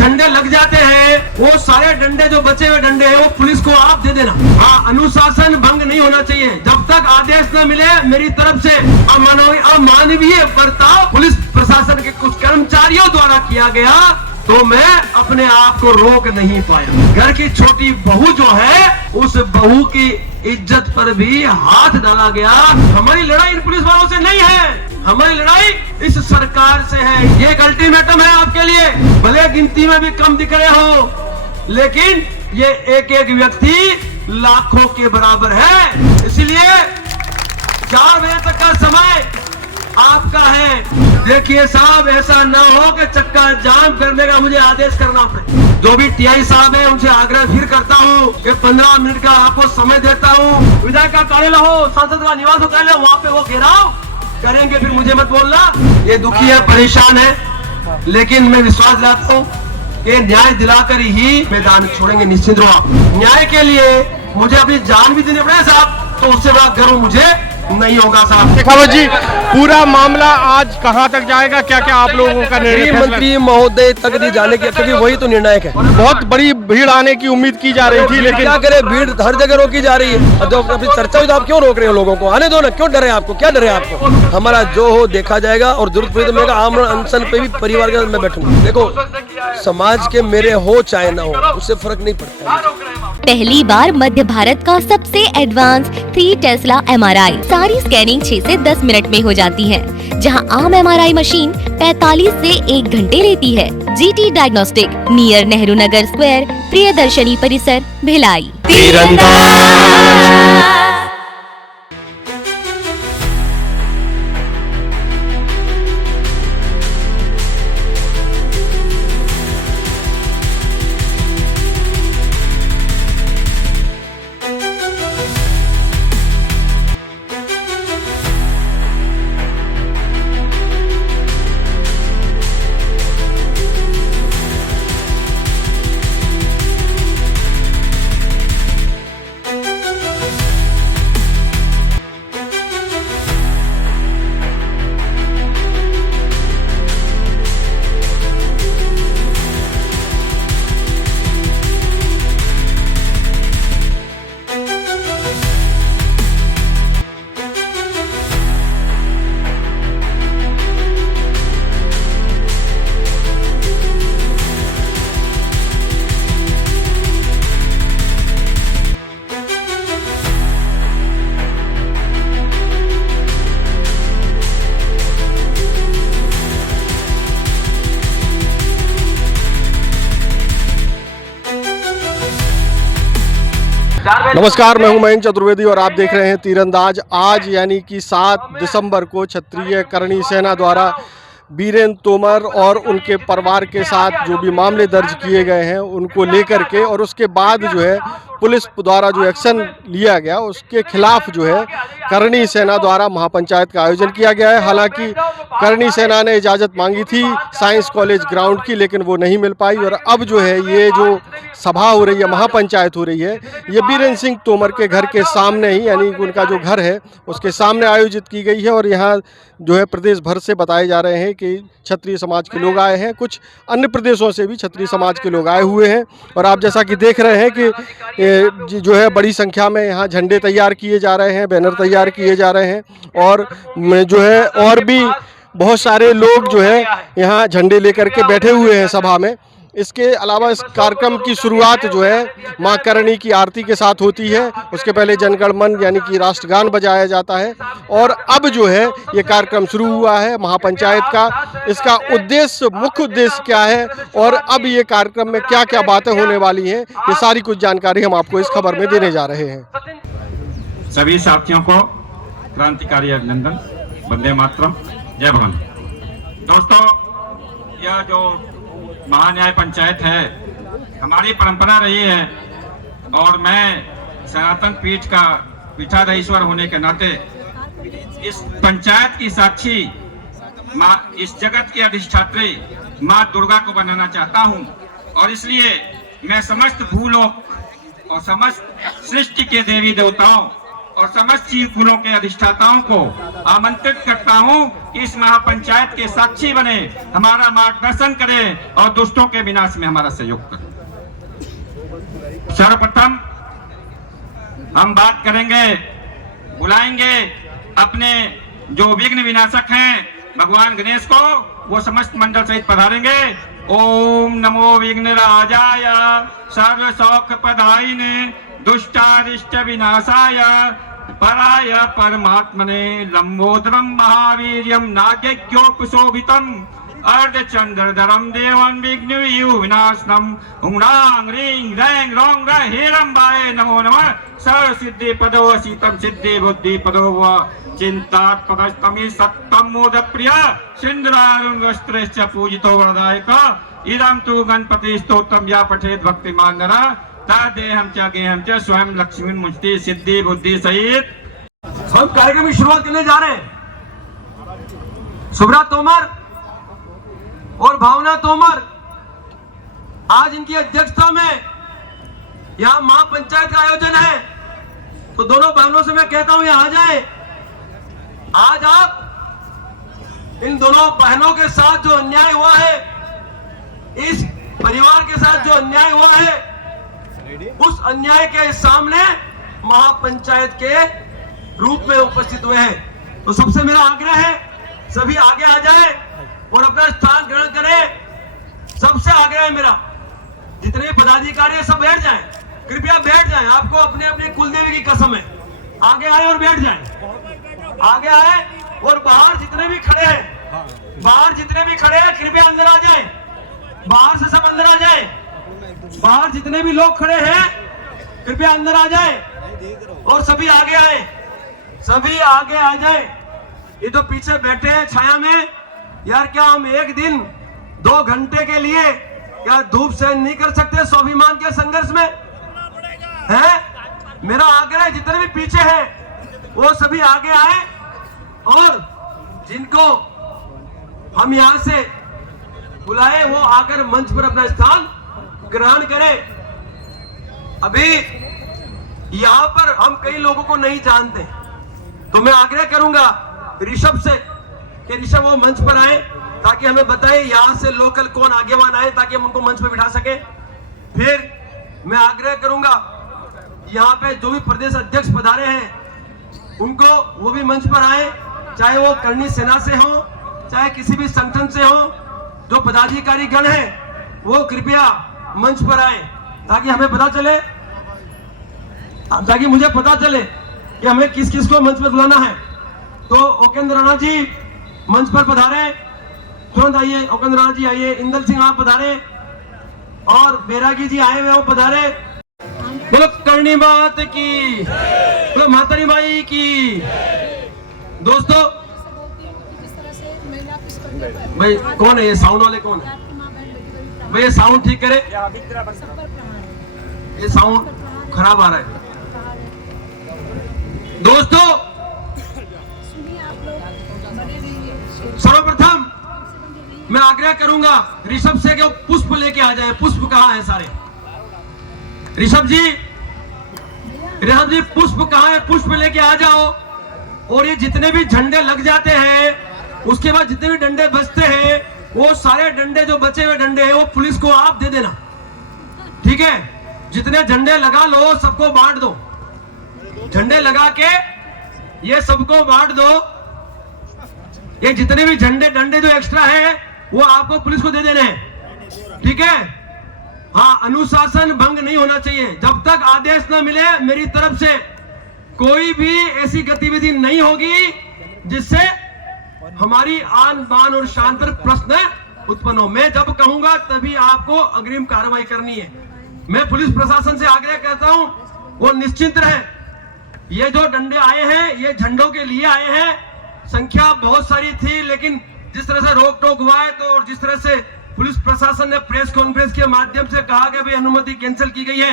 झंडे लग जाते हैं, वो सारे डंडे जो बचे हुए डंडे हैं वो पुलिस को आप दे देना। हाँ, अनुशासन भंग नहीं होना चाहिए। जब तक आदेश न मिले मेरी तरफ से अमानवीय बर्ताव पुलिस प्रशासन के कुछ कर्मचारियों द्वारा किया गया तो मैं अपने आप को रोक नहीं पाया। घर की छोटी बहू जो है, उस बहू की इज्जत पर भी हाथ डाला गया। हमारी लड़ाई इन पुलिस वालों से नहीं है, हमारी लड़ाई इस सरकार से है। ये एक अल्टीमेटम है आपके लिए। भले गिनती में भी कम दिख रहे हो, लेकिन ये एक एक व्यक्ति लाखों के बराबर है। इसलिए 4 बजे तक का समय आपका है। देखिए साहब, ऐसा ना हो कि चक्का जाम करने का मुझे आदेश करना पड़े। जो भी टीआई साहब है उनसे आग्रह फिर करता हूँ कि 15 मिनट का आपको समय देता हूँ। विधायक का कार्यालय हो, सांसद का निवास हो, कार्यालय वहाँ पे वो घेराव करेंगे, फिर मुझे मत बोलना। ये दुखी है, परेशान है, लेकिन मैं विश्वास दिलाता हूँ कि न्याय दिलाकर ही मैदान छोड़ेंगे। निश्चित रहो, न्याय के लिए मुझे अपनी जान भी देनी पड़े साहब, तो उससे बड़ा गर्व मुझे नहीं होगा साहब। शेखावत जी, पूरा मामला आज कहां तक जाएगा, क्या क्या आप लोगों का निर्णय? मंत्री महोदय तक भी जाने की, क्योंकि वही तो निर्णायक है। बहुत बड़ी भीड़ आने की उम्मीद की जा रही थी, लेकिन क्या करे, भीड़ हर जगह रोकी जा रही है। और जब अपनी चर्चा हुई तो आप क्यों रोक रहे हो लोगों को? आने दो ना, क्यों डरे आपको, क्या डरे आपको? हमारा जो हो देखा जाएगा, और जरूरत पड़ी तो मेरा आमरण अनशन पे भी परिवार के मैं बैठूंगा। देखो, समाज के मेरे हो चाहे ना हो, उससे फर्क नहीं पड़ता। पहली बार मध्य भारत का सबसे एडवांस 3 टेस्ला MRI। सारी स्कैनिंग 6 से 10 मिनट में हो जाती है, जहां आम MRI मशीन 45 से 1 घंटे लेती है। GT diagnostic, near Nehru Nagar square, Priyadarshini परिसर, भिलाई। नमस्कार, मैं हूं मयंक चतुर्वेदी और आप देख रहे हैं तीरंदाज। आज यानी कि 7 दिसंबर को क्षत्रिय करणी सेना द्वारा बीरेंद्र तोमर और उनके परिवार के साथ जो भी मामले दर्ज किए गए हैं उनको लेकर के, और उसके बाद जो है पुलिस द्वारा जो एक्शन लिया गया उसके खिलाफ जो है करणी सेना द्वारा महापंचायत का आयोजन किया गया है। हालांकि करणी सेना ने इजाज़त मांगी थी साइंस कॉलेज ग्राउंड की, लेकिन वो नहीं मिल पाई, और अब जो है ये जो सभा हो रही है, महापंचायत हो रही है, ये बीरेंद्र सिंह तोमर के घर के सामने ही, यानी उनका जो घर है उसके सामने आयोजित की गई है। और यहाँ जो है प्रदेश भर से बताए जा रहे हैं कि क्षत्रिय समाज के लोग आए हैं, कुछ अन्य प्रदेशों से भी क्षत्रिय समाज के लोग आए हुए हैं। और आप जैसा कि देख रहे हैं कि जो है बड़ी संख्या में यहाँ झंडे तैयार किए जा रहे हैं, बैनर तैयार किए जा रहे हैं, और जो है और भी बहुत सारे लोग जो है यहाँ झंडे लेकर के बैठे हुए हैं सभा में। इसके अलावा इस कार्यक्रम की शुरुआत जो है माँ करणी की आरती के साथ होती है। उसके पहले जनगण मन यानी कि राष्ट्रगान बजाया जाता है, और अब जो है ये कार्यक्रम शुरू हुआ है महापंचायत का। इसका उद्देश्य, मुख्य उद्देश्य क्या है और अब ये कार्यक्रम में क्या क्या बातें होने वाली हैं, ये सारी कुछ जानकारी हम आपको इस खबर में देने जा रहे हैं। सभी साथियों को क्रांतिकारी अभिनंदन, वंदे मातरम, जय भवानी। दोस्तों, यह जो महान्याय पंचायत है हमारी परंपरा रही है, और मैं सनातन पीठ का पीठाधीश्वर होने के नाते इस पंचायत की साक्षी माँ, इस जगत की अधिष्ठात्री माँ दुर्गा को बनाना चाहता हूँ। और इसलिए मैं समस्त भूलोक और समस्त सृष्टि के देवी देवताओं और समस्त गुणों के अधिष्ठाताओं को आमंत्रित करता हूं कि इस महापंचायत के साक्षी बने, हमारा मार्गदर्शन करें और दुष्टों के विनाश में हमारा सहयोग करें। सर्वप्रथम हम बात करेंगे, बुलाएंगे अपने जो विघ्न विनाशक हैं भगवान गणेश को, वो समस्त मंडल सहित पधारेंगे। ओम नमो विघ्न राजाय सर्व सौख प्रदायिने दुष्टारिष्ट विनाशाय पराय परमात्मने लंबोदरम महावीर्यम नागयज्ञोपशोभितम अर्धचंद्रधरम देवं विघ्न विनाशनम उंगरांग रींग रैंग रोंग हेरंबाय नमो नमः। सर्व सिद्धि पदो शीतम सिद्धि बुद्धि पदो व चिंतात पदस्तमी सत्तम मोद प्रिय सिंधुरारुण वस्त्रश्च पूजितो वरदायक इदं तु गणपति स्तोत्रम या पठेत भक्तिमान नरः तादेहं च गेहं च स्वयं लक्ष्मी मुंचति सिद्धि बुद्धि सहित। हम कार्यक्रम की शुरुआत करने जा रहे हैं। सुब्रत तोमर और भावना तोमर आज इनकी अध्यक्षता में यहाँ महापंचायत का आयोजन है, तो दोनों बहनों से मैं कहता हूं यहाँ आ जाए। आज आप इन दोनों बहनों के साथ जो अन्याय हुआ है, इस परिवार के साथ जो अन्याय हुआ है, उस अन्याय के सामने महापंचायत के रूप में उपस्थित हुए हैं। तो सबसे मेरा आग्रह है, सभी आगे आ जाए और अपना स्थान ग्रहण करें। सबसे आग्रह है मेरा, जितने पदाधिकारी हैं सब बैठ जाएं, कृपया बैठ जाएं। आपको अपने अपने कुलदेवी की कसम है, आगे आए और बैठ जाएं। आगे आए और बाहर जितने भी खड़े हैं, बाहर जितने भी खड़े हैं कृपया अंदर आ जाएं। बाहर से सब अंदर आ जाएं। बाहर जितने भी लोग खड़े हैं कृपया अंदर आ जाएं और सभी आगे आए, सभी आगे आ जाएं। ये तो पीछे बैठे हैं छाया में, यार क्या हम एक दिन 2 घंटे के लिए क्या धूप सहन नहीं कर सकते स्वाभिमान के संघर्ष में? है मेरा आग्रह है, जितने भी पीछे हैं वो सभी आगे आए और जिनको हम यहां से बुलाए वो आकर मंच पर अपना स्थान ग्रहण करें। अभी यहां पर हम कई लोगों को नहीं जानते, तो मैं आग्रह करूंगा ऋषभ से कि ऋषभ वो मंच पर आए ताकि हमें बताए यहां से लोकल कौन आगेवान आए, ताकि हम उनको मंच पर बिठा सके। फिर मैं आग्रह करूंगा यहाँ पे जो भी प्रदेश अध्यक्ष पधारे हैं उनको वो भी मंच पर आए, चाहे वो करणी सेना से हो चाहे किसी भी संगठन से हो। जो पदाधिकारी गण हैं वो कृपया मंच पर आए ताकि हमें पता चले, ताकि मुझे पता चले कि हमें किस किस को मंच पर बुलाना है। तो ओकेंद्र राणा जी मंच पर पधारे, तुरंत आइए। ओकेंद्र राणा जी आइए, इंदल सिंह आप पधारे और बैरागी जी आए हुए वो पधारे। बोलो करणी मात की, बोलो मातारी माई की। दोस्तों भाई कौन है ये साउंड वाले, कौन है भाई? ये साउंड ठीक करे, ये साउंड खराब आ रहा है। दोस्तों सर्वप्रथम मैं आग्रह करूंगा ऋषभ से कि वो पुष्प लेके आ जाए। पुष्प कहाँ है सारे? ऋषभ जी पुष्प कहाँ है? पुष्प लेके आ जाओ। और ये जितने भी झंडे लग जाते हैं उसके बाद जितने भी डंडे बचते हैं वो सारे डंडे, जो बचे हुए डंडे हैं वो पुलिस को आप दे देना, ठीक है? जितने झंडे लगा लो सबको बांट दो, झंडे लगा के ये सबको बांट दो। ये जितने भी झंडे डंडे जो एक्स्ट्रा है वो आपको पुलिस को दे देने हैं, ठीक है? हाँ, अनुशासन भंग नहीं होना चाहिए। जब तक आदेश न मिले मेरी तरफ से कोई भी ऐसी गतिविधि नहीं होगी जिससे हमारी आन बान और शान पर प्रश्न उत्पन्न हो। मैं जब कहूंगा तभी आपको अग्रिम कार्रवाई करनी है। मैं पुलिस प्रशासन से आग्रह करता हूं वो निश्चिंत रहे। ये जो डंडे आए हैं ये झंडों के लिए आए हैं। संख्या बहुत सारी थी, लेकिन जिस तरह से रोक टोक हुआ है तो और जिस तरह से पुलिस प्रशासन ने प्रेस कॉन्फ्रेंस के माध्यम से कहा कि भाई अनुमति कैंसिल की गई है,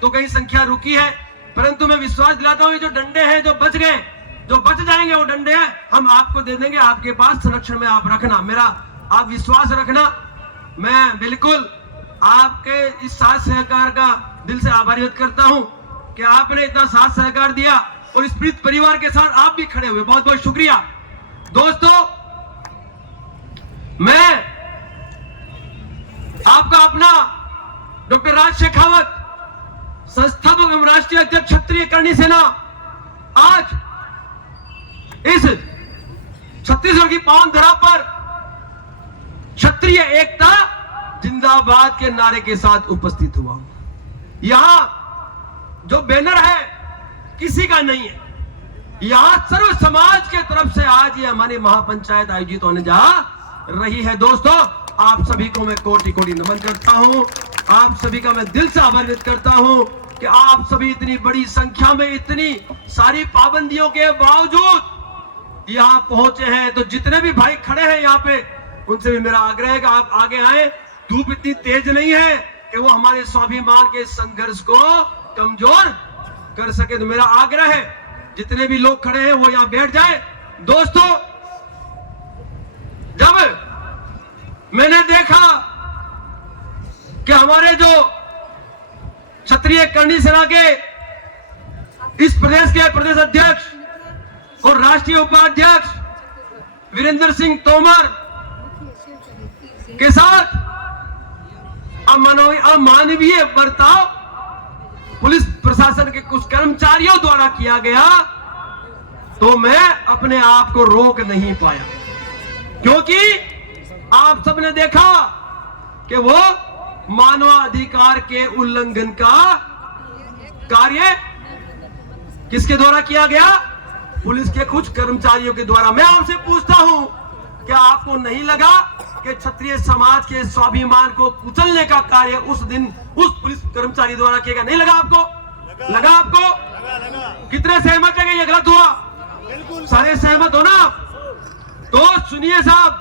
तो कहीं संख्या रुकी है। परंतु मैं विश्वास दिलाता हूं ये जो डंडे हैं जो बच गए, जो बच जाएंगे वो डंडे हैं हम आपको दे देंगे, आपके पास संरक्षण में आप रखना। मेरा आप विश्वास रखना। मैं बिल्कुल आपके इस साथ सहकार का दिल से आभार व्यक्त करता हूं कि आपने इतना साथ सहकार दिया और इस पीड़ित परिवार के साथ आप भी खड़े हुए, बहुत बहुत शुक्रिया। दोस्तों, मैं आपका अपना डॉक्टर राज शेखावत, संस्थापक एवं राष्ट्रीय अध्यक्ष क्षत्रिय करणी सेना, आज इस छत्तीसगढ़ की पावन धरा पर क्षत्रिय एकता जिंदाबाद के नारे के साथ उपस्थित हुआ हूं। यहां जो बैनर है किसी का नहीं है, यहां सर्व समाज के तरफ से आज ये हमारी महापंचायत आयोजित होने जा रही है। दोस्तों, आप सभी को मैं कोटि कोटि नमन करता हूं, आप सभी का मैं दिल से आभार व्यक्त करता हूं कि आप सभी इतनी बड़ी संख्या में, इतनी सारी पाबंदियों के बावजूद यहां पहुंचे हैं। तो जितने भी भाई खड़े हैं यहां पे, उनसे भी मेरा आग्रह है कि आप आगे आए। धूप इतनी तेज नहीं है कि वो हमारे स्वाभिमान के संघर्ष को कमजोर कर सके। तो मेरा आग्रह है जितने भी लोग खड़े हैं वो यहां बैठ जाए। दोस्तों, जब मैंने देखा कि हमारे जो क्षत्रिय करणी सेना के इस प्रदेश के प्रदेश अध्यक्ष और राष्ट्रीय उपाध्यक्ष वीरेंद्र सिंह तोमर के साथ अमानवीय बर्ताव पुलिस प्रशासन के कुछ कर्मचारियों द्वारा किया गया, तो मैं अपने आप को रोक नहीं पाया, क्योंकि आप सबने देखा कि वो मानवाधिकार के उल्लंघन का कार्य किसके द्वारा किया गया? पुलिस के कुछ कर्मचारियों के द्वारा। मैं आपसे पूछता हूं, क्या आपको नहीं लगा कि क्षत्रिय समाज के स्वाभिमान को कुचलने का कार्य उस दिन उस पुलिस कर्मचारी द्वारा किया गया? नहीं लगा आपको? लगा आपको? कितने सहमत है कि ये गलत हुआ? सारे सहमत हो ना? तो सुनिए साहब,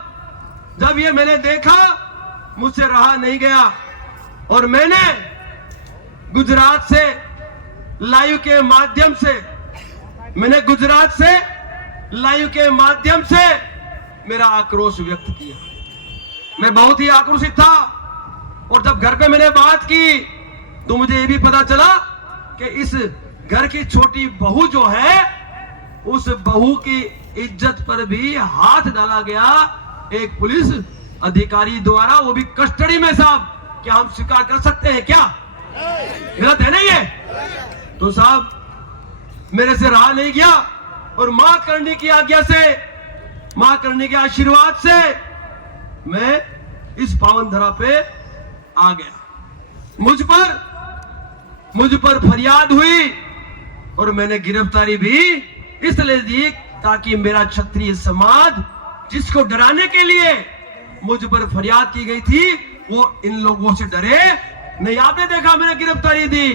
जब ये मैंने देखा मुझसे रहा नहीं गया और मैंने गुजरात से लाइव के माध्यम से मेरा आक्रोश व्यक्त किया। मैं बहुत ही आक्रोशित था और जब घर पे मैंने बात की तो मुझे ये भी पता चला कि इस घर की छोटी बहू जो है, उस बहू की इज्जत पर भी हाथ डाला गया एक पुलिस अधिकारी द्वारा, वो भी कस्टडी में। साहब, क्या हम स्वीकार कर सकते हैं? क्या गलत है नहीं है? तो साहब, मेरे से रहा नहीं गया और मां करणी की आज्ञा से, मां करणी के आशीर्वाद से मैं इस पावन धरा पे आ गया। मुझ पर फरियाद हुई और मैंने गिरफ्तारी भी इसलिए दी ताकि मेरा क्षत्रिय समाज, जिसको डराने के लिए मुझ पर फरियाद की गई थी, वो इन लोगों से डरे नहीं। आपने देखा मैंने गिरफ्तारी दी,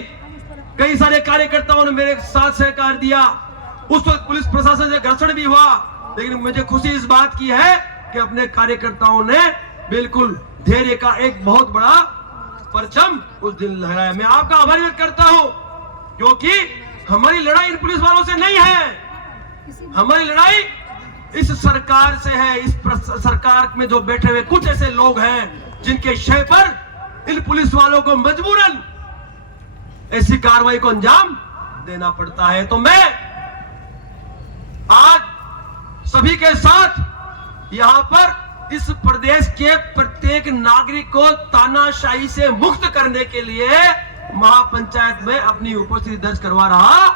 कई सारे कार्यकर्ताओं ने मेरे साथ सहकार दिया। उस वक्त पुलिस प्रशासन से घर्षण भी हुआ, लेकिन मुझे खुशी इस बात की है कि अपने कार्यकर्ताओं ने बिल्कुल धैर्य का एक बहुत बड़ा परचम उस दिन लहराया। मैं आपका आभार व्यक्त करता हूं, क्योंकि हमारी लड़ाई इन पुलिस वालों से नहीं है, हमारी लड़ाई इस सरकार से है। इस सरकार में जो बैठे हुए कुछ ऐसे लोग हैं जिनके शय पर इन पुलिस वालों को मजबूरन ऐसी कार्रवाई को अंजाम देना पड़ता है। तो मैं आज सभी के साथ यहां पर इस प्रदेश के प्रत्येक नागरिक को तानाशाही से मुक्त करने के लिए महापंचायत में अपनी उपस्थिति दर्ज करवा रहा।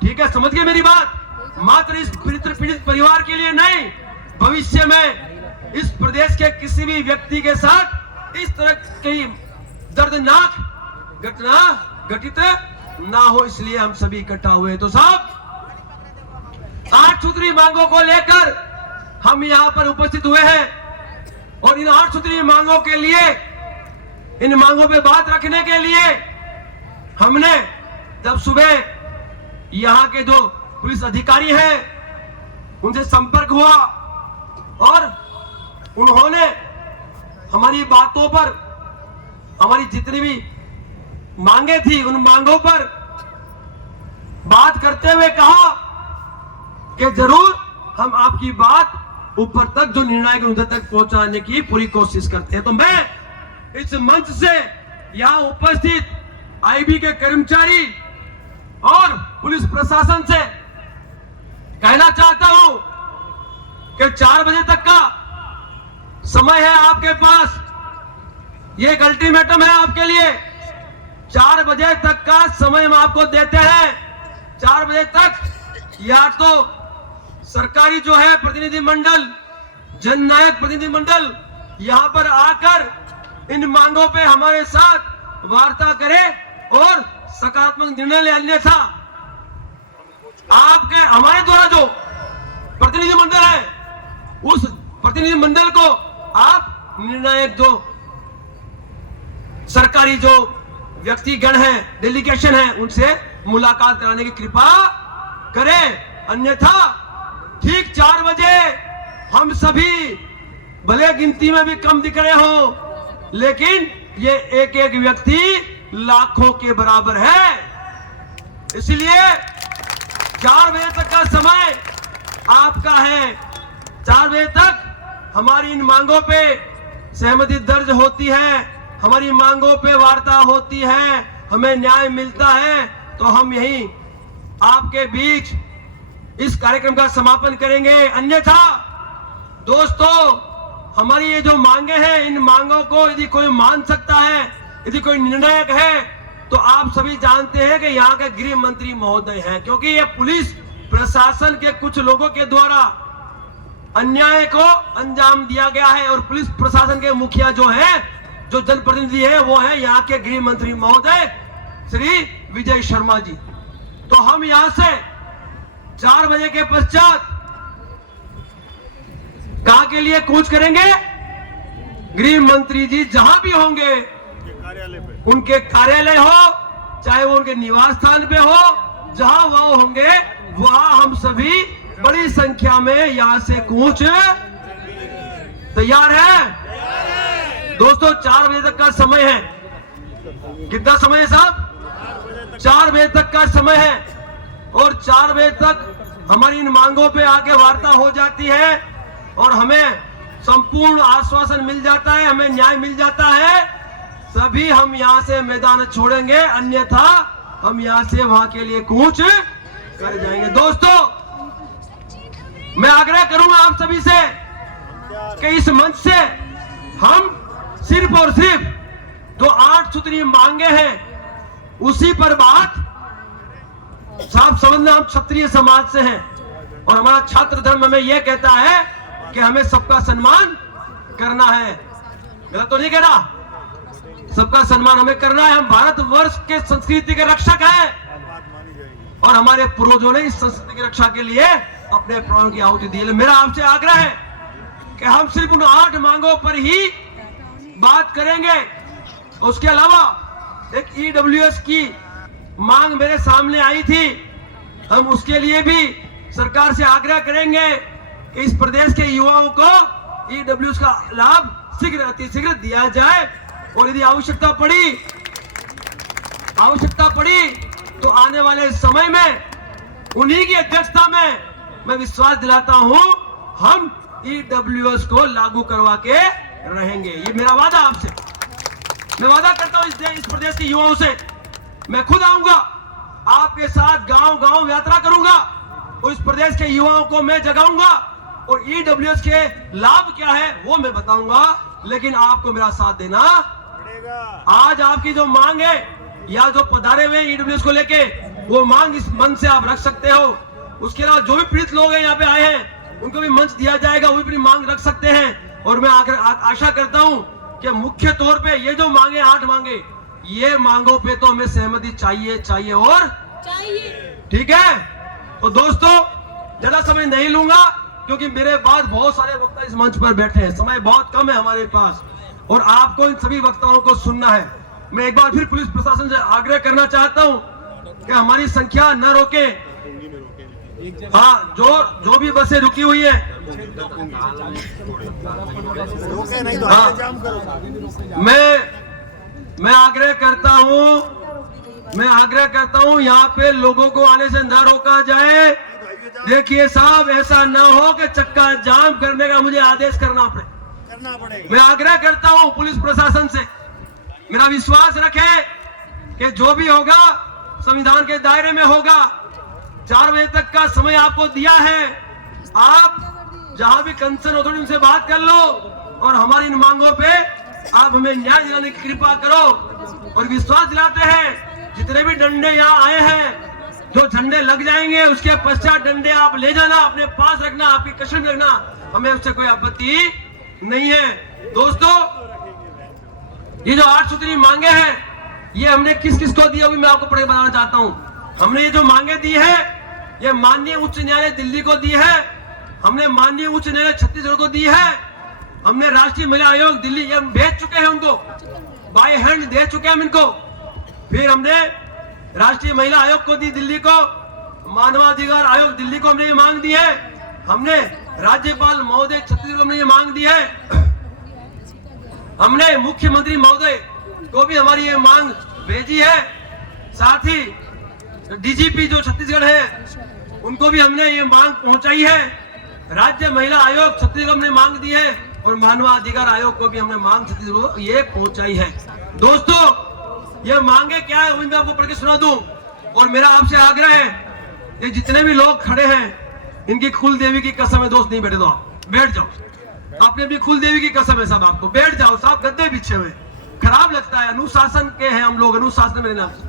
ठीक है, समझ गए मेरी बात? मात्र इस पीड़ित परिवार के लिए नहीं, भविष्य में इस प्रदेश के किसी भी व्यक्ति के साथ इस तरह की दर्दनाक घटना घटित ना हो, इसलिए हम सभी इकट्ठा हुए। तो साहब, 8 सूत्री मांगों को लेकर हम यहां पर उपस्थित हुए हैं और इन 8 सूत्री मांगों के लिए, इन मांगों पे बात रखने के लिए हमने जब सुबह यहां के जो पुलिस अधिकारी हैं उनसे संपर्क हुआ और उन्होंने हमारी बातों पर, हमारी जितनी भी मांगे थी उन मांगों पर बात करते हुए कहा कि जरूर हम आपकी बात ऊपर तक, जो निर्णायक उधर तक पहुंचाने की पूरी कोशिश करते हैं। तो मैं इस मंच से यहां उपस्थित आईबी के कर्मचारी और पुलिस प्रशासन से कहना चाहता हूं कि 4 बजे तक का समय है आपके पास। ये एक अल्टीमेटम है आपके लिए। 4 बजे तक का समय हम आपको देते हैं। 4 बजे तक या तो सरकारी जो है प्रतिनिधि मंडल, जननायक प्रतिनिधि मंडल यहां पर आकर इन मांगों पे हमारे साथ वार्ता करे और सकारात्मक निर्णय ले, अन्यथा आपके हमारे द्वारा जो प्रतिनिधि मंडल है उस प्रतिनिधि मंडल को आप निर्णायक जो सरकारी जो व्यक्तिगण है, डेलीगेशन है, उनसे मुलाकात कराने की कृपा करें। अन्यथा ठीक 4 बजे हम सभी भले गिनती में भी कम दिख रहे हो, लेकिन ये एक एक व्यक्ति लाखों के बराबर है। इसलिए 4 बजे तक का समय आपका है। 4 बजे तक हमारी इन मांगों पे सहमति दर्ज होती है, हमारी मांगों पे वार्ता होती है, हमें न्याय मिलता है, तो हम यहीं आपके बीच इस कार्यक्रम का समापन करेंगे। अन्यथा दोस्तों, हमारी ये जो मांगे हैं, इन मांगों को यदि कोई मान सकता है, यदि कोई निर्णायक है, तो आप सभी जानते हैं कि यहाँ के गृह मंत्री महोदय हैं। क्योंकि ये पुलिस प्रशासन के कुछ लोगों के द्वारा अन्याय को अंजाम दिया गया है और पुलिस प्रशासन के मुखिया जो है, जो जनप्रतिनिधि है, वो है यहाँ के गृह मंत्री महोदय श्री विजय शर्मा जी। तो हम यहाँ से 4 बजे के पश्चात कहां के लिए कूच करेंगे? गृह मंत्री जी जहां भी होंगे, उनके कार्यालय हो, चाहे वो उनके निवास स्थान पे हो, जहां वो होंगे वहां हम सभी बड़ी संख्या में यहां से कूच तैयार है। दोस्तों, 4 बजे तक का समय है। कितना समय है साहब? 4 बजे तक का समय है और 4 बजे तक हमारी इन मांगों पे आके वार्ता हो जाती है और हमें संपूर्ण आश्वासन मिल जाता है, हमें न्याय मिल जाता है, सभी हम यहां से मैदान छोड़ेंगे। अन्यथा हम यहां से वहां के लिए कूच कर जाएंगे। दोस्तों, मैं आग्रह करूंगा आप सभी से कि इस मंच से हम सिर्फ और सिर्फ जो 8 सूत्री मांगे हैं उसी पर बात साफ समझना। हम क्षत्रिय समाज से हैं और हमारा छात्र धर्म हमें यह कहता है कि हमें सबका सम्मान करना है। गलत तो नहीं कह रहा? सबका सम्मान हमें करना है। हम भारतवर्ष के संस्कृति के रक्षक हैं और हमारे पूर्वजों ने इस संस्कृति की रक्षा के लिए अपने प्राणों की आहुति दी है। मेरा आपसे आग्रह है कि हम सिर्फ उन 8 मांगों पर ही बात करेंगे। उसके अलावा एक ईडब्ल्यूएस की मांग मेरे सामने आई थी, हम उसके लिए भी सरकार से आग्रह करेंगे कि इस प्रदेश के युवाओं को ईडब्ल्यूएस का लाभ शीघ्र अतिशीघ्र दिया जाए और यदि आवश्यकता पड़ी तो आने वाले समय में उन्हीं की अध्यक्षता में मैं विश्वास दिलाता हूं हम ईडब्ल्यूएस को लागू करवा के रहेंगे। ये मेरा वादा आपसे। मैं वादा करता हूं इस प्रदेश के युवाओं से, मैं खुद आऊंगा आपके साथ, गांव-गांव यात्रा करूंगा और इस प्रदेश के युवाओं को मैं जगाऊंगा और ईडब्ल्यूएस के लाभ क्या है वो मैं बताऊंगा। लेकिन आपको मेरा साथ देना पड़ेगा। आज आपकी जो मांग है या जो पधारे हुए ईडब्ल्यूएस को लेके, वो मांग इस मंच से आप रख सकते हो। उसके अलावा जो भी पीड़ित लोग हैं यहाँ पे आए हैं, उनको भी मंच दिया जाएगा, वो भी अपनी मांग रख सकते हैं। और मैं आशा करता हूं कि मुख्य तौर पे ये जो मांगे 8 मांगे, ये मांगों पे तो हमें सहमति चाहिए और ठीक है। तो दोस्तों, ज्यादा समय नहीं लूंगा क्योंकि मेरे बाद बहुत सारे वक्ता इस मंच पर बैठे हैं, समय बहुत कम है हमारे पास और आपको इन सभी वक्ताओं को सुनना है। मैं एक बार फिर पुलिस प्रशासन से आग्रह करना चाहता हूं कि हमारी संख्या न रोके। हाँ, जो भी बसें रुकी हुई है, हाँ, मैं आग्रह करता हूं यहाँ पे लोगों को आने से न रोका जाए। देखिए साहब, ऐसा ना हो कि चक्का जाम करने का मुझे आदेश करना पड़े। मैं आग्रह करता हूं पुलिस प्रशासन से, मेरा विश्वास रखें कि जो भी होगा संविधान के दायरे में होगा। 4 बजे तक का समय आपको दिया है। आप जहां भी कंसर्न अथॉरिटी से बात कर लो और हमारी इन मांगों पे आप हमें न्याय दिलाने की कृपा करो। और विश्वास दिलाते हैं जितने भी डंडे यहाँ आए हैं, जो झंडे लग जाएंगे उसके पश्चात डंडे आप ले जाना, अपने पास रखना, आपकी कस्टडी में रखना, हमें उससे कोई आपत्ति नहीं है। दोस्तों, ये जो 8 सूत्री मांगे हैं, ये हमने किस किस को दी अभी मैं आपको पढ़ के बताना चाहता हूँ। हमने ये जो मांगे दी है, ये माननीय उच्च न्यायालय दिल्ली को दी है, हमने माननीय उच्च न्यायालय छत्तीसगढ़ को दी है, हमने राष्ट्रीय महिला आयोग दिल्ली ये भेज चुके हैं, उनको बाय हैंड दे चुके हैं हम इनको। फिर हमने राष्ट्रीय महिला आयोग को दी दिल्ली को, मानवाधिकार आयोग दिल्ली को हमने ये मांग दी है, हमने राज्यपाल महोदय छत्तीसगढ़ को हमने ये मांग दी है, हमने मुख्यमंत्री महोदय को भी हमारी ये मांग भेजी है, साथ ही डीजीपी जो छत्तीसगढ़ है उनको भी हमने ये मांग पहुंचाई है, राज्य महिला आयोग छत्तीसगढ़ हमने मांग दी है और मानवाधिकार आयोग को भी हमने मांग छत्तीसगढ़ को ये पहुंचाई है। दोस्तों, ये मांगे क्या है मैं आपको पढ़ के सुना दूं। और मेरा आपसे आग्रह है, ये जितने भी लोग खड़े हैं इनकी कुल देवी की कसम है दोस्त, नहीं बैठे तो आप बैठ जाओ, आपने भी कुल देवी की कसम है सब, आपको बैठ जाओ, सब गद्दे पीछे हुए, खराब लगता है, अनुशासन के हैं हम लोग, अनुशासन मेरे नाम से,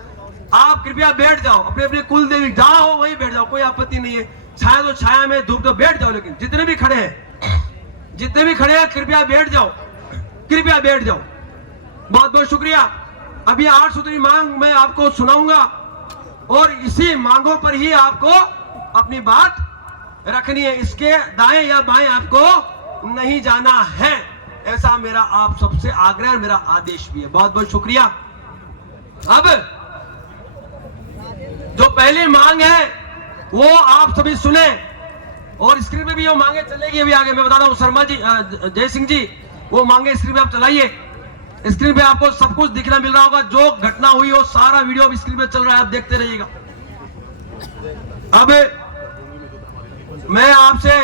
आप कृपया बैठ जाओ, अपने अपने कुल देवी जहां हो वहीं बैठ जाओ, कोई आपत्ति नहीं है, छाया तो छाया में, धूप तो बैठ जाओ, लेकिन जितने भी खड़े हैं कृपया बैठ जाओ, कृपया बैठ जाओ। बहुत बहुत शुक्रिया। अभी 8 सूत्री मांग मैं आपको सुनाऊंगा और इसी मांगों पर ही आपको अपनी बात रखनी है, इसके दाएं या बाएं आपको नहीं जाना है, ऐसा मेरा आप सबसे आग्रह, मेरा आदेश भी है। बहुत बहुत शुक्रिया। अब जो पहली मांग है वो आप सभी सुने और स्क्रीन पे भी वो मांगे चलेगी, अभी आगे मैं बता रहा हूं, शर्मा जी, जय सिंह जी, वो मांगे स्क्रीन पे आप चलाइए, स्क्रीन पे आपको सब कुछ दिखना मिल रहा होगा, जो घटना हुई वो सारा वीडियो अब स्क्रीन पे चल रहा है, आप देखते रहिएगा। अब मैं आपसे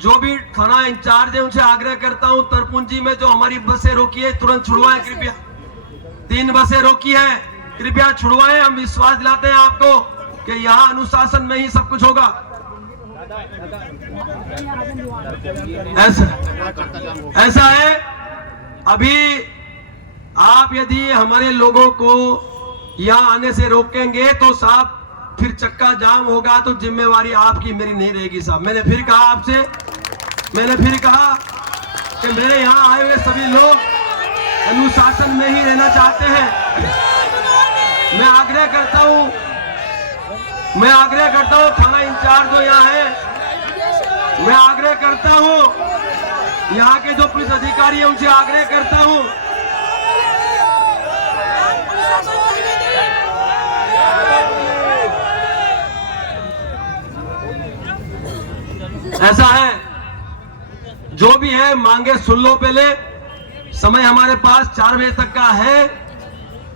जो भी थाना इंचार्ज है उनसे आग्रह करता हूं, तरपुंजी में जो हमारी बसें रोकी है तुरंत छुड़वाएं कृपया, 3 बसें रोकी है, कृपया छुड़वाएं। हम विश्वास दिलाते हैं आपको कि यहाँ अनुशासन में ही सब कुछ होगा। ऐसा है, अभी आप यदि हमारे लोगों को यहाँ आने से रोकेंगे तो साहब फिर चक्का जाम होगा, तो जिम्मेवारी आपकी मेरी नहीं रहेगी साहब। मैंने फिर कहा आपसे, मैंने फिर कहा कि मेरे यहाँ आए हुए सभी लोग अनुशासन में ही रहना चाहते हैं। मैं आग्रह करता हूँ थाना इंचार्ज जो यहाँ है, मैं आग्रह करता हूँ यहाँ के जो पुलिस अधिकारी है उनसे आग्रह करता हूँ, ऐसा है, जो भी है मांगे सुन लो पहले, समय हमारे पास 4 बजे तक का है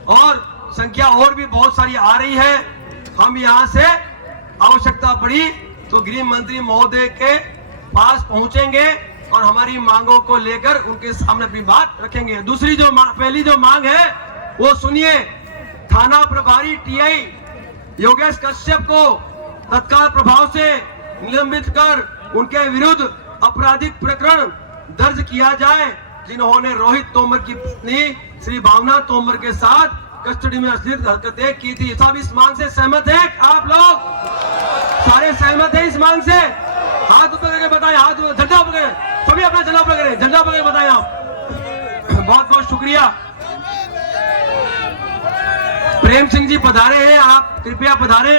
और संख्या और भी बहुत सारी आ रही है। हम यहां से आवश्यकता पड़ी तो गृह मंत्री महोदय के पास पहुंचेंगे और हमारी मांगों को लेकर उनके सामने अपनी बात रखेंगे। दूसरी जो पहली जो मांग है वो सुनिए, थाना प्रभारी टीआई योगेश कश्यप को तत्काल प्रभाव से निलंबित कर उनके विरुद्ध आपराधिक प्रकरण दर्ज किया जाए, जिन्होंने रोहित तोमर की पत्नी श्री भावना तोमर के साथ कस्टडी में अश्लील हरकतें की थी। सब इस मांग से सहमत हैं? आप लोग सारे सहमत हैं इस मांग से? हाथ ऊपर करके बताएं, हाथ झंडा ऊपर करें, सभी अपना झंडा ऊपर करें, झंडा ऊपर करके बताएं आप। बहुत बहुत शुक्रिया। प्रेम सिंह जी पधारे हैं, आप कृपया पधारे,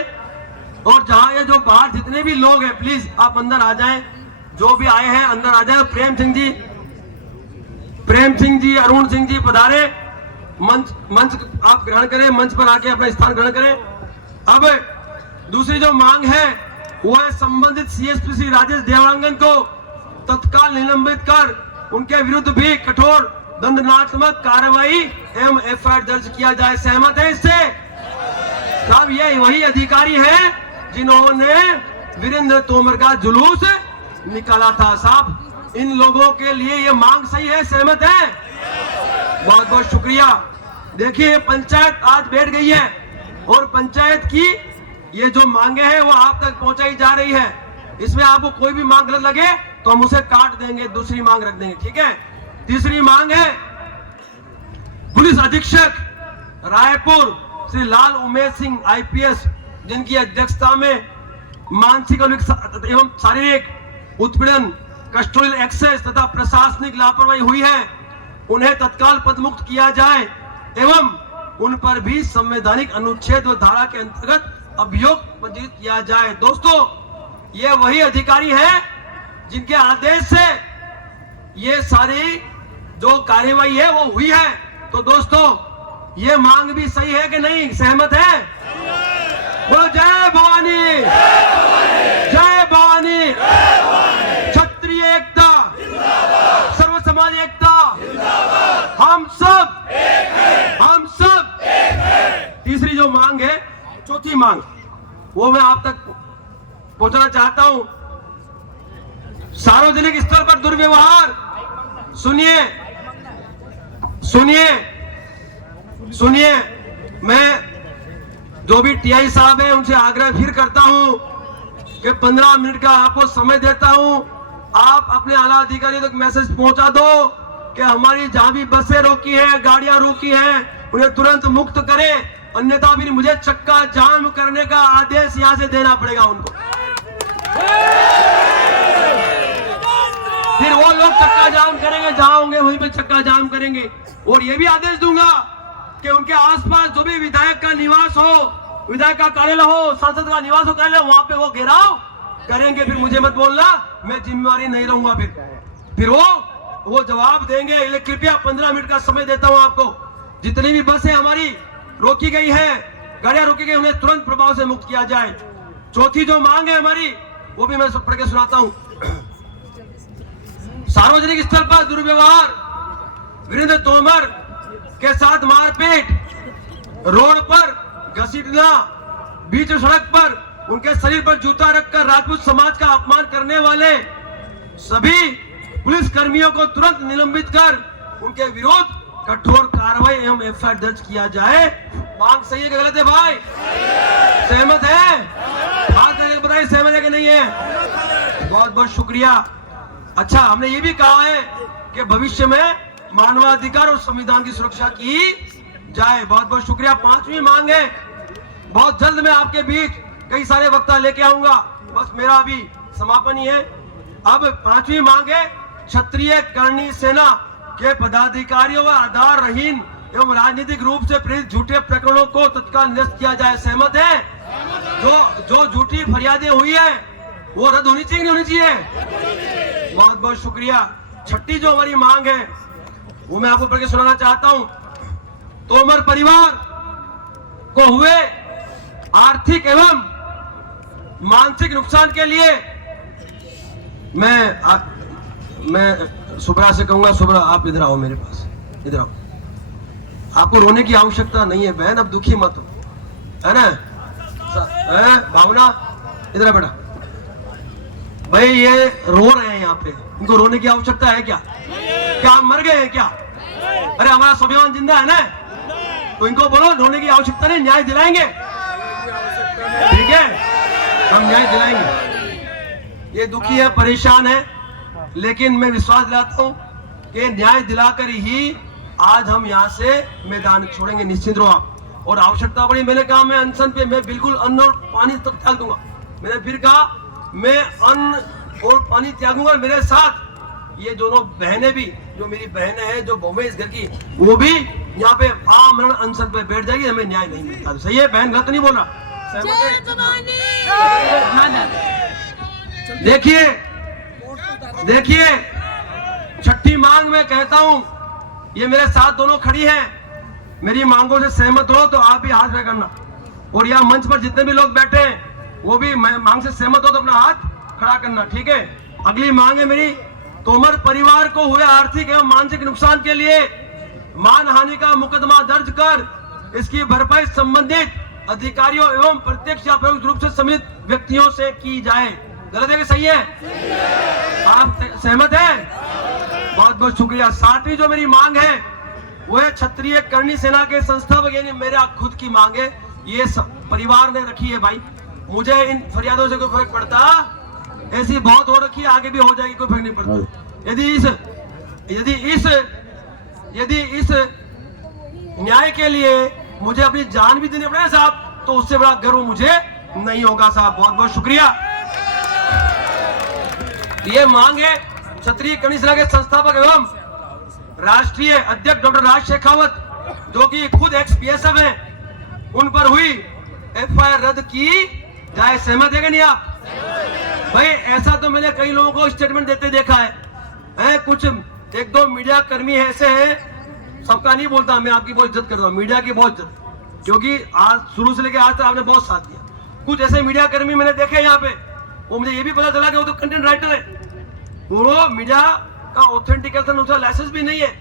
और जहां ये जो बाहर जितने भी लोग हैं प्लीज आप अंदर आ जाएं, जो भी आए हैं अंदर आ जाएं। प्रेम सिंह जी, अरुण सिंह जी पधारे, मंच आप ग्रहण करें, मंच पर आके अपना स्थान ग्रहण करें। अब दूसरी जो मांग है वो है संबंधित सीएसपी श्री राजेश देवांगन को तत्काल निलंबित कर उनके विरुद्ध भी कठोर दंडात्मक कार्रवाई एवं एफआईआर दर्ज किया जाए। सहमत है इससे? साहब ये वही अधिकारी हैं जिन्होंने वीरेंद्र तोमर का जुलूस निकाला था। साहब इन लोगों के लिए ये मांग सही है, सहमत है? बहुत बहुत शुक्रिया। देखिए पंचायत आज बैठ गई है और पंचायत की ये जो मांगे हैं वो आप तक पहुंचाई जा रही है। इसमें आपको कोई भी मांग गलत लगे तो हम उसे काट देंगे, दूसरी मांग रख देंगे, ठीक है। तीसरी मांग है पुलिस अधीक्षक रायपुर श्री लाल उमेश सिंह IPS, जिनकी अध्यक्षता में मानसिक एवं शारीरिक उत्पीड़न, कस्टोडियल एक्सेस तथा प्रशासनिक लापरवाही हुई है, उन्हें तत्काल पदमुक्त किया जाए एवं उन पर भी संवैधानिक अनुच्छेद व धारा के अंतर्गत अभियोग पंजीकृत किया जाए। दोस्तों, ये वही अधिकारी हैं जिनके आदेश से ये सारी जो कार्यवाही है वो हुई है। तो दोस्तों, ये मांग भी सही है कि नहीं, सहमत है? बोलो जय भवानी, जय भवानी, क्षत्रिय एकता, सर्व समाज एकता, हम सब तीसरी जो मांग है, चौथी मांग, वो मैं आप तक पहुंचाना चाहता हूं। सार्वजनिक स्तर पर दुर्व्यवहार, सुनिए सुनिए सुनिए, मैं जो भी TI साहब है उनसे आग्रह फिर करता हूं कि 15 मिनट का आपको समय देता हूं, आप अपने आला अधिकारियों तक मैसेज पहुंचा दो कि हमारी जहां भी बसें रोकी हैं, गाड़ियां रोकी हैं, उन्हें तुरंत मुक्त करें, अन्यथा फिर मुझे चक्का जाम करने का आदेश यहां से देना पड़ेगा उनको। फिर वो लोग चक्का जाम करेंगे, जहां होंगे वहीं पे चक्का जाम करेंगे। और ये भी आदेश दूंगा कि उनके आसपास जो भी विधायक का निवास हो, विधायक का कार्यालय हो, सांसद का निवास हो, कार्यालय, वहां पे वो घेराव करेंगे। फिर मुझे मत बोलना, मैं जिम्मेवारी नहीं रहूंगा। फिर वो जवाब देंगे। इसलिए कृपया 15 मिनट का समय देता हूं आपको। जितनी भी बसें हमारी रोकी गई है, गाड़ियां रोकी गई, उन्हें तुरंत प्रभाव से मुक्त किया जाए। चौथी जो मांग है हमारी, वो भी मैं सब पढ़ के सुनाता हूं। सार्वजनिक स्थल पर दुर्व्यवहार, वीरेंद्र तोमर के साथ मारपीट, रोड पर घसीटना, बीच सड़क पर उनके शरीर पर जूता रखकर राजपूत समाज का अपमान करने वाले सभी पुलिस कर्मियों को तुरंत निलंबित कर उनके विरोध कठोर कार्रवाई एवं FIR दर्ज किया जाए। मांग सही है कि गलत है भाई? सहमत है? हाथ करके बताइए सहमत है कि नहीं है? बहुत बहुत शुक्रिया। अच्छा, हमने ये भी कहा है कि भविष्य में मानवाधिकार और संविधान की सुरक्षा की जाए। बहुत बहुत शुक्रिया। पांचवी मांग है, बहुत जल्द मैं आपके बीच कई सारे वक्ता लेके आऊंगा, बस मेरा अभी समापन ही है। अब पांचवी मांग है, क्षत्रिय करणी सेना के पदाधिकारियों व आधार रहीन एवं राजनीतिक रूप से प्रेरित झूठे प्रकरणों को तत्काल निरस्त किया जाए। सहमत है? जो झूठी फरियादें हुई है वो रद्द होनी चाहिए, नहीं होनी चाहिए? बहुत बहुत शुक्रिया। छठी जो हमारी मांग है वो मैं आपको पढ़ के सुनाना चाहता हूं। तोमर परिवार को हुए आर्थिक एवं मानसिक नुकसान के लिए मैं सुब्रा से कहूंगा, सुब्रा आप इधर आओ, मेरे पास इधर आओ। आपको रोने की आवश्यकता नहीं है बहन, अब दुखी मत हो, है ना? भावना इधर आ बेटा। भाई ये रो रहे हैं यहाँ पे, इनको रोने की आवश्यकता है क्या? क्या हम मर गए हैं क्या? अरे हमारा स्वाभिमान जिंदा है ना, तो इनको बोलो रोने की आवश्यकता नहीं, न्याय दिलाएंगे, ठीक है? हम न्याय दिलाएंगे। ये दुखी है, परेशान है, लेकिन मैं विश्वास दिलाता हूं कि न्याय दिलाकर ही आज हम यहाँ से मैदान छोड़ेंगे, निश्चित रहो आप। और आवश्यकता पड़ी, मैंने कहा मैं अनशन पे मैं बिल्कुल अन्न और पानी तक त्याग दूंगा। मैंने फिर कहा मैं अन्न और पानी त्यागूंगा, मेरे साथ ये दोनों बहनें भी, जो मेरी बहनें हैं, जो बहू इस घर की, वो भी यहाँ पे आमरण अनशन पे बैठ जाएगी, हमें न्याय नहीं मिलता। सही है बहन, गलत नहीं बोल रहा? देखिए छठी मांग में कहता हूं, ये मेरे साथ दोनों खड़ी हैं, मेरी मांगों से सहमत हो तो आप भी हाथ खड़ा करना। और यहाँ मंच पर जितने भी लोग बैठे हैं वो भी मांग से सहमत हो तो अपना हाथ खड़ा करना, ठीक है? अगली मांग है मेरी, तोमर परिवार को हुए आर्थिक एवं मानसिक नुकसान के लिए मानहानि का मुकदमा दर्ज कर इसकी भरपाई संबंधित अधिकारियों एवं प्रत्यक्ष या परोक्ष रूप से सम्मिलित व्यक्तियों से की जाए। गलत है कि सही है? आप सहमत हैं? बहुत बहुत शुक्रिया। सातवीं जो मेरी मांग है वो है क्षत्रिय करणी सेना के संस्थापक, यानी मेरा खुद की मांग है, ये परिवार ने रखी है भाई। मुझे इन फरियादों से कोई फर्क पड़ता? ऐसी बहुत हो रखी है, आगे भी हो जाएगी, कोई फर्क नहीं पड़ता। यदि इस न्याय के लिए मुझे अपनी जान भी देनी पड़े साहब, तो उससे बड़ा गर्व मुझे नहीं होगा साहब। बहुत बहुत शुक्रिया। ये मांग है क्षत्रिय करणी सेना के संस्थापक एवं राष्ट्रीय अध्यक्ष डॉक्टर राज शेखावत, जो कि खुद एक्स-पीएसएफ हैं, उन पर हुई एफआईआर रद्द की जाए। सहमत है कि नहीं आप? भाई ऐसा तो मैंने कई लोगों को स्टेटमेंट देते देखा है। कुछ एक दो मीडिया कर्मी ऐसे हैं, सबका नहीं बोलता, मैं आपकी बहुत इज्जत करता हूँ, मीडिया की बहुत इज्जत, क्योंकि आज शुरू से लेकर आज तक आपने बहुत साथ दिया। कुछ ऐसे मीडिया कर्मी मैंने देखे यहाँ पे, वो मुझे ये भी पता चला कि वो तो कंटेंट राइटर है, वो मीडिया का ऑथेंटिकेशन उसका लाइसेंस भी नहीं है,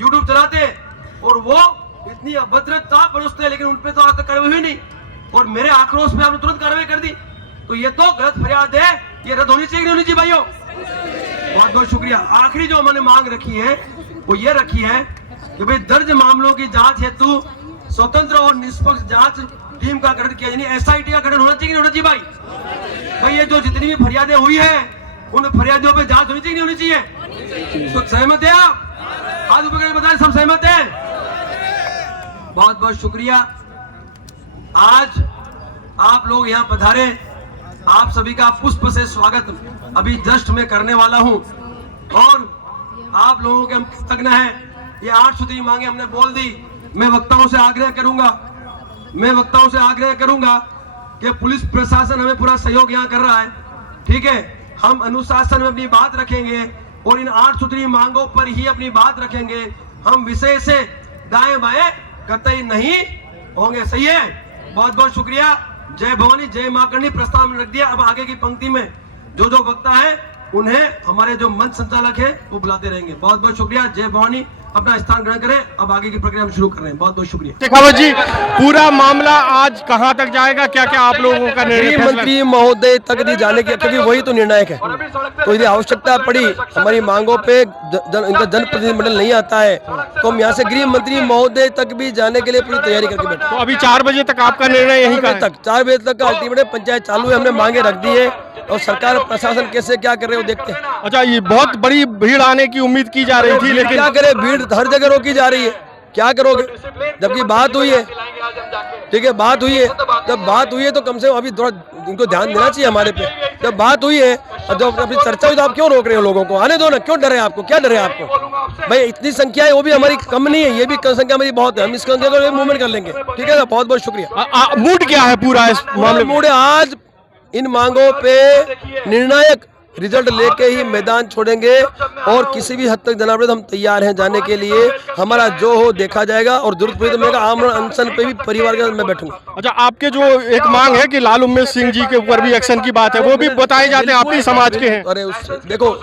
यूट्यूब चलाते हैं और वो इतनी अभद्रता परोसते हैं, लेकिन उनपे तो आज तक कार्रवाई हुई नहीं और मेरे आक्रोश पे आपने तुरंत कार्रवाई कर दी। तो ये तो गलत फरियाद है, ये रद्द होनी चाहिए, नहीं होनी चाहिए भाइयों? बहुत बहुत शुक्रिया। आखिरी जो मैंने मांग रखी है वो ये रखी है कि भाई दर्ज मामलों की जांच हेतु स्वतंत्र और निष्पक्ष जांच टीम का गठन किया, यानी एसआईटी का गठन होना चाहिए, नहीं होना चाहिए भाई? ये जो जितनी भी फरियादें हुई है उन फरियादियों पे जांच होनी चाहिए, नहीं होनी चाहिए? तो सहमत है आप? हाथ ऊपर करके बताएं, सब सहमत हैं? बहुत बहुत शुक्रिया। आज आप लोग यहाँ पधारे, आप सभी का पुष्प से स्वागत अभी जस्ट मैं करने वाला हूँ और आप लोगों के हम कृतज्ञ हैं। ये 8 सूत्री मांगे हमने बोल दी। मैं वक्ताओं से आग्रह करूंगा कि पुलिस प्रशासन हमें पूरा सहयोग यहाँ कर रहा है, ठीक है? हम अनुशासन में अपनी बात रखेंगे और इन 8 सूत्री मांगों पर ही अपनी बात रखेंगे। हम विषय से दाएं बाएं कतई नहीं होंगे, सही है? बहुत बहुत शुक्रिया। जय भवानी, जय मां करनी प्रस्ताव में रख दिया। अब आगे की पंक्ति में जो जो वक्ता है उन्हें हमारे जो मंच संचालक है वो बुलाते रहेंगे। बहुत बहुत शुक्रिया। जय भवानी, अपना स्थान ग्रहण करें। अब आगे की प्रक्रिया हम शुरू कर रहे हैं। बहुत बहुत शुक्रिया। शेखावत जी, पूरा मामला आज कहां तक जाएगा, क्या क्या आप लोगों का निर्णय? गृह मंत्री महोदय तक नहीं जाने की, क्योंकि वही तो निर्णायक है। तो यदि आवश्यकता पड़ी, हमारी मांगों पे इनका जनप्रतिनिधिमंडल नहीं आता है, तो हम यहाँ से गृह मंत्री महोदय तक भी जाने के लिए पूरी तैयारी करके बैठे। तो अभी 4 बजे तक आपका निर्णय यही का? 4 बजे तक का अल्टीमेट पंचायत चालू है, हमने मांगे रख दी है और सरकार प्रशासन कैसे क्या कर रहे हो देखते हैं। अच्छा, ये बहुत बड़ी भीड़ आने की उम्मीद की जा रही थी, लेकिन क्या करे, भीड़ हर जगह रोकी जा रही है, क्या करोगे? जबकि बात हुई है, ठीक है, बात हुई है, जब बात हुई है तो कम से कम अभी थोड़ा इनको ध्यान देना चाहिए हमारे पे। जब बात हुई है और जब अपनी चर्चा हुई तो आप क्यों रोक रहे हो लोगों को? आने दो ना, क्यों डरे आपको, क्या डरे आपको? भाई इतनी संख्या है, वो भी हमारी कम नहीं है, ये भी संख्या हमारी बहुत है, हम इस संख्या को मूवमेंट कर लेंगे, ठीक है ना? बहुत बहुत शुक्रिया। मूड क्या है पूरा इस मामले में? मूड आज इन मांगों पे निर्णायक रिजल्ट लेके ही मैदान छोड़ेंगे और किसी भी हद तक जनाब हम तैयार हैं जाने के लिए। हमारा जो हो देखा जाएगा और जरूरत पड़ी तो मैं आमरण अनशन पे भी परिवार के साथ मैं बैठूंगा। अच्छा, आपके जो एक मांग है कि लाल उम्मेद सिंह जी के ऊपर भी एक्शन की बात है, वो भी बताए जाते हैं आपके समाज के हैं। अरे उससे देखो,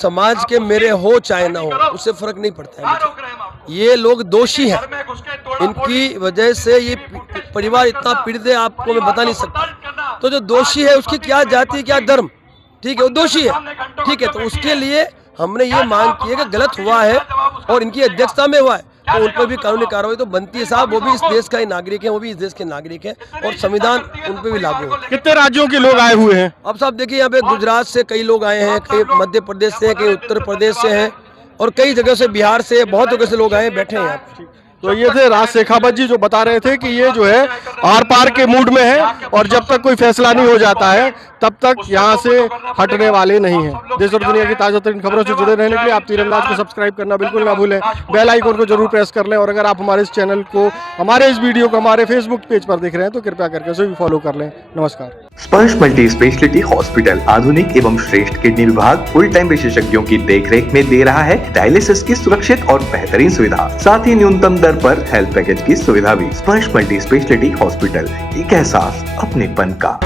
समाज के मेरे हो चाहे ना हो, उससे फर्क नहीं पड़ता है मुझे। ये लोग दोषी हैं, इनकी वजह से ये परिवार इतना पीड़ित है, आपको मैं बता नहीं सकता। तो जो दोषी है उसकी क्या जाति, क्या धर्म, ठीक है, वो दोषी है, ठीक है। तो उसके लिए हमने ये मांग की है कि गलत हुआ है और इनकी अध्यक्षता में हुआ है, तो उन पर भी कानूनी कार्रवाई तो बनती है साहब। वो भी इस देश का ही नागरिक है, वो भी इस देश के नागरिक है और संविधान उन पर भी लागू है। कितने राज्यों के लोग आए हुए हैं? अब साहब देखिए, यहाँ पे गुजरात से कई लोग आए हैं, कई मध्य प्रदेश से, कई उत्तर प्रदेश से हैं और कई जगह से, बिहार से, बहुत जगह से लोग आए हैं, बैठे हैं यहाँ पे। तो ये थे राज शेखावत जी जो बता रहे थे कि ये जो है आर पार के मूड में है और जब तक कोई फैसला नहीं हो जाता है तब तक यहाँ से हटने वाले नहीं हैं। देश और दुनिया की ताजा तरीन खबरों से जुड़े रहने के लिए आप तीरंदाज को सब्सक्राइब करना बिल्कुल ना भूलें, बेल आइकन को जरूर प्रेस कर लें और अगर आप हमारे इस चैनल को, हमारे इस वीडियो को हमारे फेसबुक पेज पर देख रहे हैं तो कृपया करके उसे भी फॉलो कर लें। नमस्कार। स्पर्श मल्टी स्पेशलिटी हॉस्पिटल आधुनिक एवं श्रेष्ठ किडनी विभाग फुल टाइम विशेषज्ञों की देखरेख में दे रहा है डायलिसिस की सुरक्षित और बेहतरीन सुविधा, साथ ही न्यूनतम दर पर हेल्थ पैकेज की सुविधा भी। स्पर्श मल्टी स्पेशलिटी हॉस्पिटल, एक एहसास अपनेपन का।